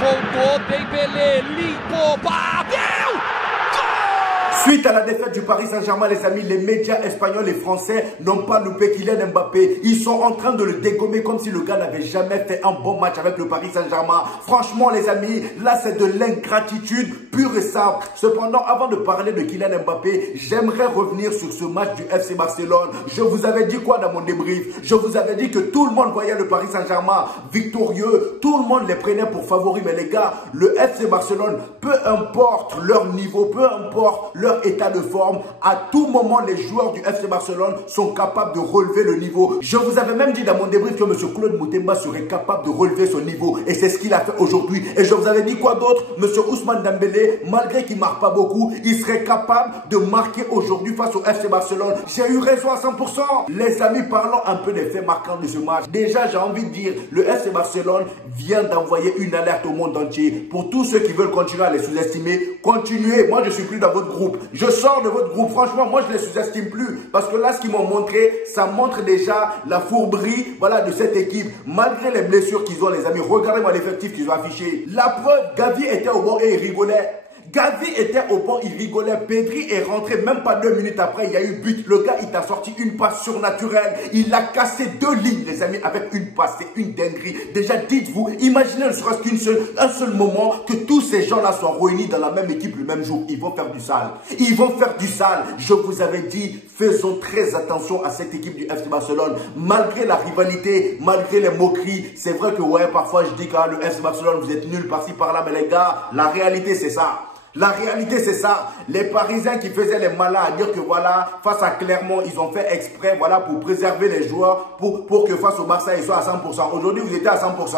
voltou, Dembélé, limpou, bateu! Suite à la défaite du Paris Saint-Germain, les amis, les médias espagnols et français n'ont pas loupé Kylian Mbappé. Ils sont en train de le dégommer comme si le gars n'avait jamais fait un bon match avec le Paris Saint-Germain. Franchement, les amis, là, c'est de l'ingratitude pure et simple. Cependant, avant de parler de Kylian Mbappé, j'aimerais revenir sur ce match du FC Barcelone. Je vous avais dit quoi dans mon débrief? Je vous avais dit que tout le monde voyait le Paris Saint-Germain victorieux. Tout le monde les prenait pour favoris. Mais les gars, le FC Barcelone, peu importe leur niveau, peu importe leur état de forme, à tout moment les joueurs du FC Barcelone sont capables de relever le niveau. Je vous avais même dit dans mon débrief que M. Claude Moutemba serait capable de relever son niveau et c'est ce qu'il a fait aujourd'hui. Et je vous avais dit quoi d'autre? M. Ousmane Dembélé, malgré qu'il ne marque pas beaucoup, il serait capable de marquer aujourd'hui face au FC Barcelone. J'ai eu raison à 100%. Les amis, parlons un peu des faits marquants de ce match. Déjà, j'ai envie de dire, le FC Barcelone vient d'envoyer une alerte au monde entier. Pour tous ceux qui veulent continuer à les sous-estimer, continuez. Moi, je suis plus dans votre groupe. Je sors de votre groupe. Franchement, moi, je ne les sous-estime plus. Parce que là, ce qu'ils m'ont montré, ça montre déjà la fourberie, voilà, de cette équipe. Malgré les blessures qu'ils ont, les amis, regardez-moi l'effectif qu'ils ont affiché. La preuve, Gavi était au banc et il rigolait. Gavi était au banc, il rigolait. Pedri est rentré, même pas 2 minutes après, il y a eu but. Le gars, il t'a sorti une passe surnaturelle. Il a cassé 2 lignes, les amis, avec une passe. C'est une dinguerie. Déjà, dites-vous, imaginez ne serait-ce un seul moment que tous ces gens-là soient réunis dans la même équipe le même jour. Ils vont faire du sale. Ils vont faire du sale. Je vous avais dit, faisons très attention à cette équipe du FC Barcelone. Malgré la rivalité, malgré les moqueries, c'est vrai que, ouais, parfois je dis que le FC Barcelone, vous êtes nuls par-ci, par-là, mais les gars, la réalité, c'est ça. La réalité, c'est ça. Les Parisiens qui faisaient les malins à dire que voilà, face à Clermont, ils ont fait exprès, voilà, pour préserver les joueurs, pour que face au Barça, ils soient à 100%. Aujourd'hui, vous étiez à 100%.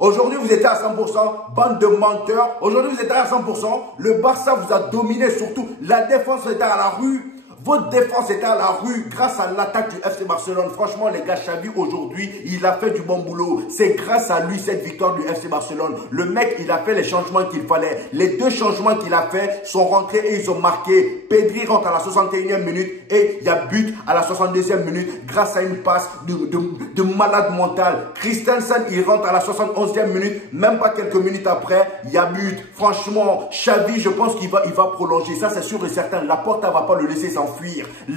Aujourd'hui, vous étiez à 100%. Bande de menteurs. Aujourd'hui, vous étiez à 100%. Le Barça vous a dominé, surtout. La défense était à la rue. Votre défense était à la rue grâce à l'attaque du FC Barcelone. Franchement, les gars, Xavi, aujourd'hui, il a fait du bon boulot. C'est grâce à lui, cette victoire du FC Barcelone. Le mec, il a fait les changements qu'il fallait. Les 2 changements qu'il a fait sont rentrés et ils ont marqué. Pedri rentre à la 61e minute et il y a but à la 62e minute grâce à une passe de malade mental. Christensen, il rentre à la 71e minute. Même pas quelques minutes après, il y a but. Franchement, Xavi, je pense qu'il va prolonger. Ça, c'est sûr et certain. Laporta ne va pas le laisser s'enfuir.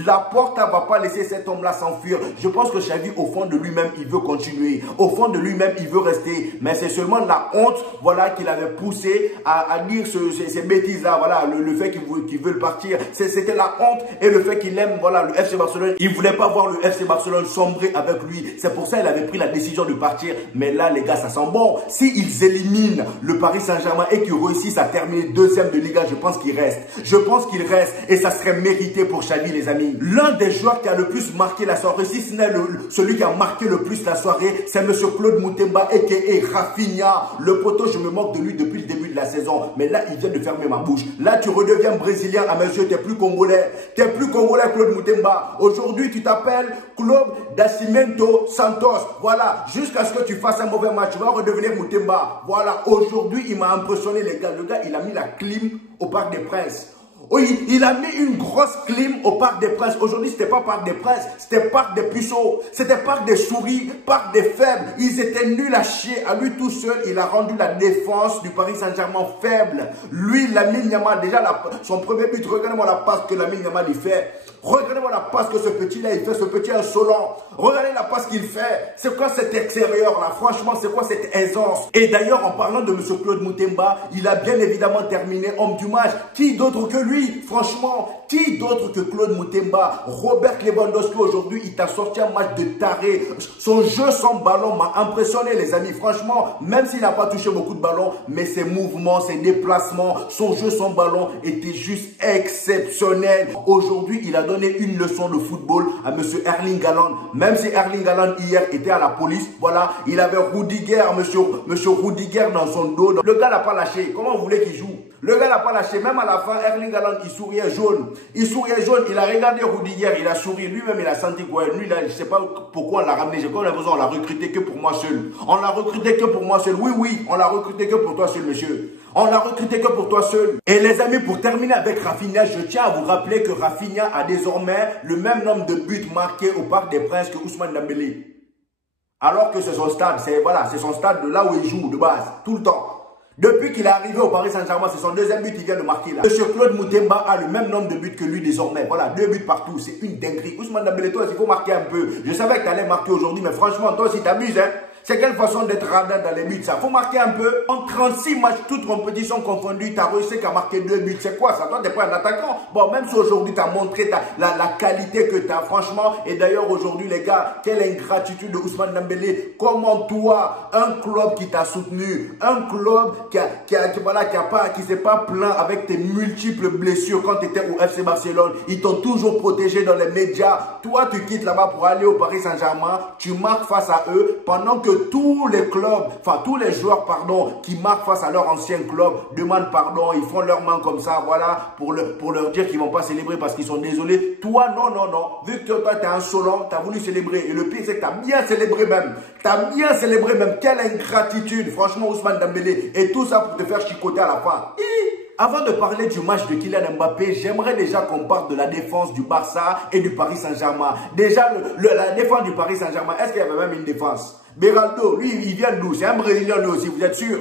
Laporta ne va pas laisser cet homme-là s'enfuir. Je pense que Xavi, au fond de lui-même, il veut continuer. Au fond de lui-même, il veut rester. Mais c'est seulement la honte, voilà, qu'il avait poussé à dire ces bêtises-là. Voilà, le fait qu'il veut partir. C'était la honte et le fait qu'il aime, voilà, le FC Barcelone. Il ne voulait pas voir le FC Barcelone sombrer avec lui. C'est pour ça qu'il avait pris la décision de partir. Mais là, les gars, ça sent bon. S'ils éliminent le Paris Saint-Germain et qu'ils réussissent à terminer 2e de Liga, je pense qu'il reste. Je pense qu'il reste et ça serait mérité pour Xavi, les amis. L'un des joueurs qui a le plus marqué la soirée, si ce n'est celui qui a marqué le plus la soirée, c'est M. Claude Moutemba, a.k.a. Rafinha. Le poteau, je me moque de lui depuis le début de la saison. Mais là, il vient de fermer ma bouche. Là, tu redeviens brésilien à mes yeux. Tu n'es plus congolais. Tu n'es plus congolais, Claude Moutemba. Aujourd'hui, tu t'appelles Club Nascimento Santos. Voilà. Jusqu'à ce que tu fasses un mauvais match, tu vas redevenir Moutemba. Voilà. Aujourd'hui, il m'a impressionné, les gars. Le gars, il a mis la clim au Parc des Princes. Oui, il a mis une grosse clim au Parc des Princes. Aujourd'hui, c'était pas Parc des Princes, c'était Parc des Puceaux. C'était Parc des Souris, Parc des Faibles. Ils étaient nuls à chier. À lui tout seul, il a rendu la défense du Paris Saint-Germain faible. Lui, Lamine Yamal, déjà son premier but, regardez-moi la passe que Lamine Yamal il fait. Regardez-moi la passe que ce petit-là, il fait, ce petit insolent. Regardez la passe qu'il fait. C'est quoi cet extérieur-là? Franchement, c'est quoi cette aisance? Et d'ailleurs, en parlant de M. Claude Moutemba, il a bien évidemment terminé homme du match. Qui d'autre que lui? Franchement, qui d'autre que Claude Moutemba? Robert Lewandowski, aujourd'hui, il t'a sorti un match de taré. Son jeu sans ballon m'a impressionné, les amis. Franchement, même s'il n'a pas touché beaucoup de ballons, mais ses mouvements, ses déplacements, son jeu sans ballon était juste exceptionnel. Aujourd'hui, il a donné une leçon de football à M. Erling Haaland. Même si Erling Haaland hier était à la police, voilà, il avait Rudiger, monsieur Rudiger dans son dos. Le gars n'a pas lâché. Comment vous voulez qu'il joue? Le gars n'a pas lâché. Même à la fin, Erling Haaland, il souriait jaune. Il souriait jaune. Il a regardé Rudiger, il a souri. Lui-même, il a senti quoi? Lui, là, je ne sais pas pourquoi on l'a ramené. J'ai comme l'impression qu'on l'a recruté que pour moi seul. On l'a recruté que pour moi seul. Oui, oui, on l'a recruté que pour toi seul, monsieur. On l'a recruté que pour toi seul. Et les amis, pour terminer avec Rafinha, je tiens à vous rappeler que Rafinha a désormais le même nombre de buts marqués au Parc des Princes que Ousmane Dembélé. Alors que c'est son stade, c'est voilà, c'est son stade de là où il joue de base, tout le temps. Depuis qu'il est arrivé au Paris Saint-Germain, c'est son deuxième but qu'il vient de marquer là. Monsieur Claude Moutemba a le même nombre de buts que lui désormais. Voilà, 2 buts partout, c'est une dinguerie. Ousmane Dembélé, toi, il faut marquer un peu. Je savais que tu allais marquer aujourd'hui, mais franchement, toi aussi t'amuses, hein. C'est quelle façon d'être radin dans les buts, ça? Faut marquer un peu. En 36 matchs, toutes compétitions confondues, tu as réussi qu'à marquer 2 buts. C'est quoi ça? Toi, t'es pas un attaquant. Bon, même si aujourd'hui, tu as montré la qualité que tu as, franchement. Et d'ailleurs, aujourd'hui, les gars, quelle ingratitude de Ousmane Dembélé. Comment toi, un club qui t'a soutenu, un club qui s'est pas plaint avec tes multiples blessures quand tu étais au FC Barcelone, ils t'ont toujours protégé dans les médias. Toi, tu quittes là-bas pour aller au Paris Saint-Germain, tu marques face à eux pendant que tous les clubs, enfin tous les joueurs, pardon, qui marquent face à leur ancien club, demandent pardon, ils font leurs mains comme ça, voilà, pour leur dire qu'ils ne vont pas célébrer parce qu'ils sont désolés. Toi, non. Vu que toi, tu es insolent, tu as voulu célébrer. Et le pire, c'est que tu as bien célébré même. Tu as bien célébré même. Quelle ingratitude, franchement, Ousmane Dembélé. Et tout ça pour te faire chicoter à la fin. Avant de parler du match de Kylian Mbappé, j'aimerais déjà qu'on parle de la défense du Barça et du Paris Saint-Germain. Déjà, la défense du Paris Saint-Germain, est-ce qu'il y avait même une défense? Beraldo, lui, il vient d'où? C'est un Brésilien lui aussi, vous êtes sûr?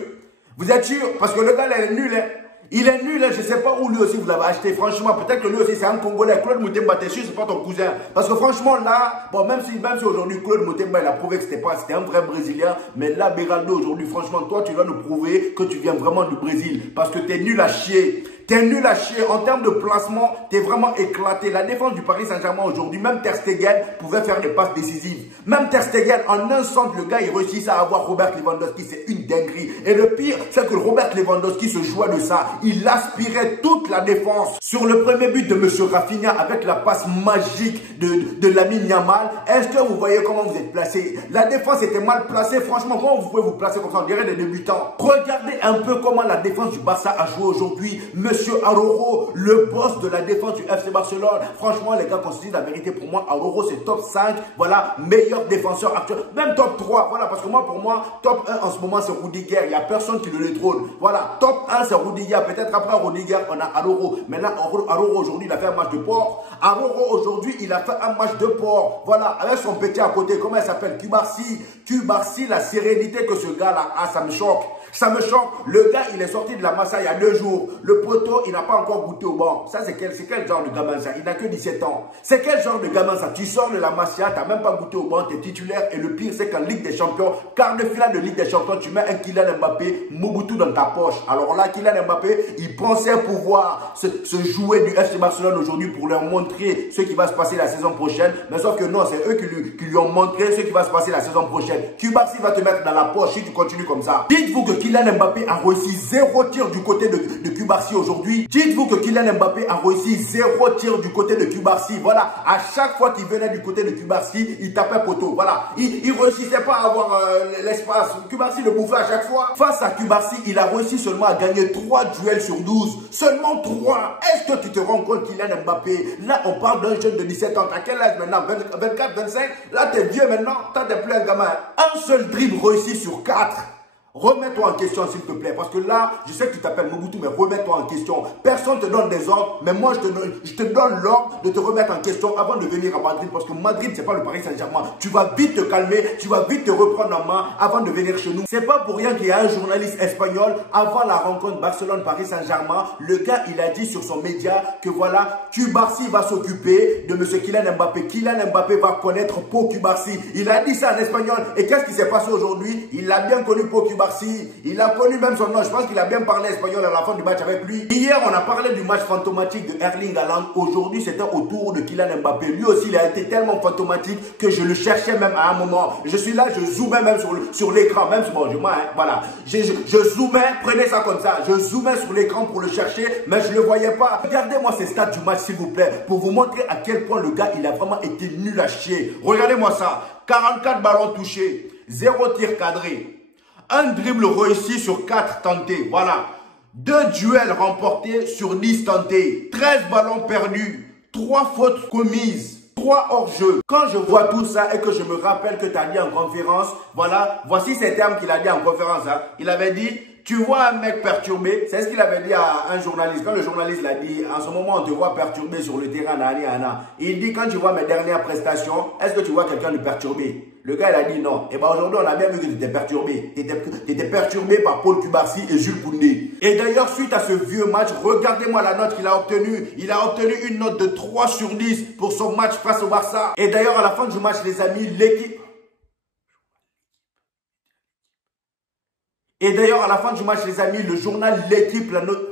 Vous êtes sûr? Parce que le gars, là, il est nul, hein? Il est nul, hein? Je ne sais pas où lui aussi vous l'avez acheté. Franchement, peut-être que lui aussi c'est un Congolais. Claude Moutemba, t'es sûr, c'est pas ton cousin. Parce que franchement, là, bon, même si aujourd'hui Claude Moutemba, il a prouvé que c'était un vrai Brésilien. Mais là, Beraldo, aujourd'hui, franchement, toi, tu vas nous prouver que tu viens vraiment du Brésil. Parce que t'es nul à chier. T'es nul à chier. En termes de placement, t'es vraiment éclaté. La défense du Paris Saint-Germain aujourd'hui, même Ter Stegen pouvait faire des passes décisives. Même Ter Stegen, en un centre, le gars, il réussit à avoir Robert Lewandowski. C'est une dinguerie. Et le pire, c'est que Robert Lewandowski se jouait de ça. Il aspirait toute la défense. Sur le premier but de M. Rafinha, avec la passe magique de Lamine Yamal, est-ce que vous voyez comment vous êtes placé? La défense était mal placée. Franchement, comment vous pouvez vous placer comme ça? On dirait des débutants. Regardez un peu comment la défense du Barça a joué aujourd'hui. Monsieur Araujo, le boss de la défense du FC Barcelone. Franchement, les gars, quand je dis la vérité, pour moi, Araujo, c'est top 5. Voilà, meilleur défenseur actuel. Même top 3. Voilà, parce que moi, pour moi, top 1 en ce moment, c'est Rudiger. Il n'y a personne qui le détrône. Voilà, top 1, c'est Rudiger. Peut-être après Rudiger, on a Araujo. Mais là, Araujo, aujourd'hui, il a fait un match de porc. Araujo, aujourd'hui, il a fait un match de porc. Voilà, avec son petit à côté, comment il s'appelle? Cubarsi, la sérénité que ce gars-là a, ça me choque. Ça me choque. Le gars, il est sorti de la Massa il y a 2 jours. Le poteau, il n'a pas encore goûté au banc. Ça, c'est quel genre de gamin ça? Il n'a que 17 ans. C'est quel genre de gamin ça? Tu sors de la Masia, tu n'as même pas goûté au banc, tu es titulaire. Et le pire, c'est qu'en Ligue des Champions, quart de finale de Ligue des Champions, tu mets un Kylian Mbappé, Mobutu dans ta poche. Alors là, Kylian Mbappé, il pensait pouvoir se jouer du FC Barcelone aujourd'hui pour leur montrer ce qui va se passer la saison prochaine. Mais sauf que non, c'est eux qui lui ont montré ce qui va se passer la saison prochaine. Cubarsi va te mettre dans la poche si tu continues comme ça. Dites-vous que Kylian Mbappé a réussi 0 tir du côté de Cubarsi aujourd'hui. Dites-vous que Kylian Mbappé a réussi 0 tir du côté de Cubarsi. Voilà, à chaque fois qu'il venait du côté de Cubarsi, il tapait poteau. Voilà, il ne réussissait pas à avoir l'espace. Cubarsi le bouffait à chaque fois. Face à Cubarsi, il a réussi seulement à gagner 3 duels sur 12. Seulement 3. Est-ce que tu te rends compte, Kylian Mbappé? Là, on parle d'un jeune de 17 ans. À quel âge maintenant? 24, 25? Là, tu es vieux maintenant. Tu n'es plus un gamin. Un seul dribble réussi sur 4. Remets-toi en question, s'il te plaît. Parce que là, je sais que tu t'appelles Mobutu, mais remets-toi en question. Personne ne te donne des ordres, mais moi, je te donne l'ordre de te remettre en question avant de venir à Madrid. Parce que Madrid, c'est pas le Paris Saint-Germain. Tu vas vite te calmer, tu vas vite te reprendre en main avant de venir chez nous. C'est pas pour rien qu'il y a un journaliste espagnol, avant la rencontre Barcelone-Paris Saint-Germain, le gars, il a dit sur son média que voilà, Cubarsi va s'occuper de M. Kylian Mbappé. Kylian Mbappé va connaître Pau Cubarsi. Il a dit ça en espagnol. Et qu'est-ce qui s'est passé aujourd'hui? Il a bien connu Pau Cubarsi. Il a connu même son nom. Je pense qu'il a bien parlé espagnol à la fin du match avec lui. Hier, on a parlé du match fantomatique de Erling Haaland. Aujourd'hui, c'était au tour de Kylian Mbappé. Lui aussi, il a été tellement fantomatique que je le cherchais même à un moment. Je suis là, je zoomais même sur l'écran. Même bon, voilà. Je zoomais, prenez ça comme ça. Je zoomais sur l'écran pour le chercher, mais je ne le voyais pas. Regardez-moi ces stats du match, s'il vous plaît, pour vous montrer à quel point le gars, il a vraiment été nul à chier. Regardez-moi ça. 44 ballons touchés, 0 tir cadré. Un dribble réussi sur 4 tentés. Voilà. 2 duels remportés sur 10 tentés. 13 ballons perdus. 3 fautes commises. 3 hors-jeu. Quand je vois tout ça et que je me rappelle que tu as dit en conférence, voilà, voici ces termes qu'il a dit en conférence. Hein. Il avait dit, tu vois un mec perturbé, c'est ce qu'il avait dit à un journaliste. Quand le journaliste l'a dit, en ce moment on te voit perturbé sur le terrain, il dit, quand tu vois mes dernières prestations, est-ce que tu vois quelqu'un de perturbé? Le gars, il a dit non. Et bien aujourd'hui, on a bien vu que tu étais perturbé. Tu étais perturbé par Paul Cubarsí et Jules Koundé. Et d'ailleurs, suite à ce vieux match, regardez-moi la note qu'il a obtenue. Il a obtenu une note de 3 sur 10 pour son match face au Barça. Et d'ailleurs, à la fin du match, les amis, l'équipe... Et d'ailleurs, à la fin du match, les amis, le journal L'équipe, la note...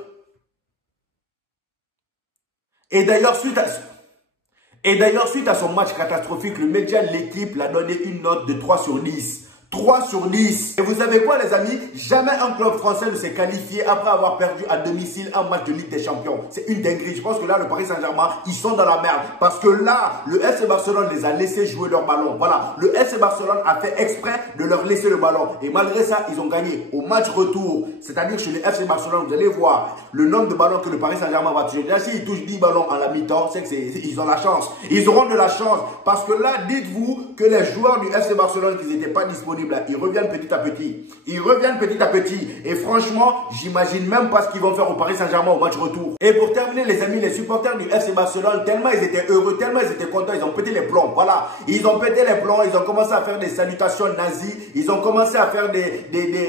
Et d'ailleurs, suite à son match catastrophique, le média L'équipe l'a donné une note de 3 sur 10. 3 sur 10. Et vous savez quoi, les amis? Jamais un club français ne s'est qualifié après avoir perdu à domicile un match de Ligue des Champions. C'est une dinguerie. Je pense que là, le Paris Saint-Germain, ils sont dans la merde. Parce que là, le FC Barcelone les a laissés jouer leur ballon. Voilà. Le FC Barcelone a fait exprès de leur laisser le ballon. Et malgré ça, ils ont gagné au match retour. C'est-à-dire que chez le FC Barcelone, vous allez voir le nombre de ballons que le Paris Saint-Germain va toucher. Déjà, s'ils touchent 10 ballons à la mi-temps, c'est qu'ils ont la chance. Ils auront de la chance. Parce que là, dites-vous que les joueurs du FC Barcelone qui n'étaient pas disponibles, ils reviennent petit à petit. Ils reviennent petit à petit. Et franchement, j'imagine même pas ce qu'ils vont faire au Paris Saint-Germain au match retour. Et pour terminer, les amis, les supporters du FC Barcelone, tellement ils étaient heureux, tellement ils étaient contents, ils ont pété les plombs. Voilà. Ils ont pété les plombs, ils ont commencé à faire des salutations nazies. Ils ont commencé à faire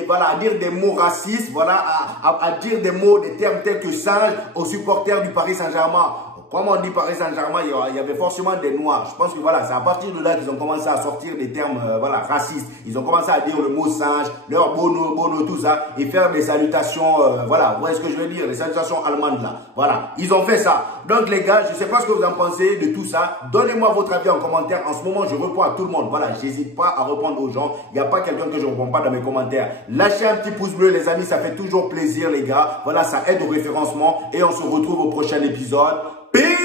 voilà, à dire des mots racistes. Voilà, à dire des mots, des termes tels que singe aux supporters du Paris Saint-Germain. Comme on dit Paris Saint-Germain, il y avait forcément des noirs. Je pense que voilà, c'est à partir de là qu'ils ont commencé à sortir des termes voilà, racistes. Ils ont commencé à dire le mot singe, leur bono, tout ça, et faire des salutations, voilà, vous voyez ce que je veux dire, les salutations allemandes là. Voilà, ils ont fait ça. Donc les gars, je ne sais pas ce que vous en pensez de tout ça. Donnez-moi votre avis en commentaire. En ce moment, je réponds à tout le monde. Voilà, j'hésite pas à répondre aux gens. Il n'y a pas quelqu'un que je ne réponds pas dans mes commentaires. Lâchez un petit pouce bleu, les amis, ça fait toujours plaisir, les gars. Voilà, ça aide au référencement. Et on se retrouve au prochain épisode. Peace!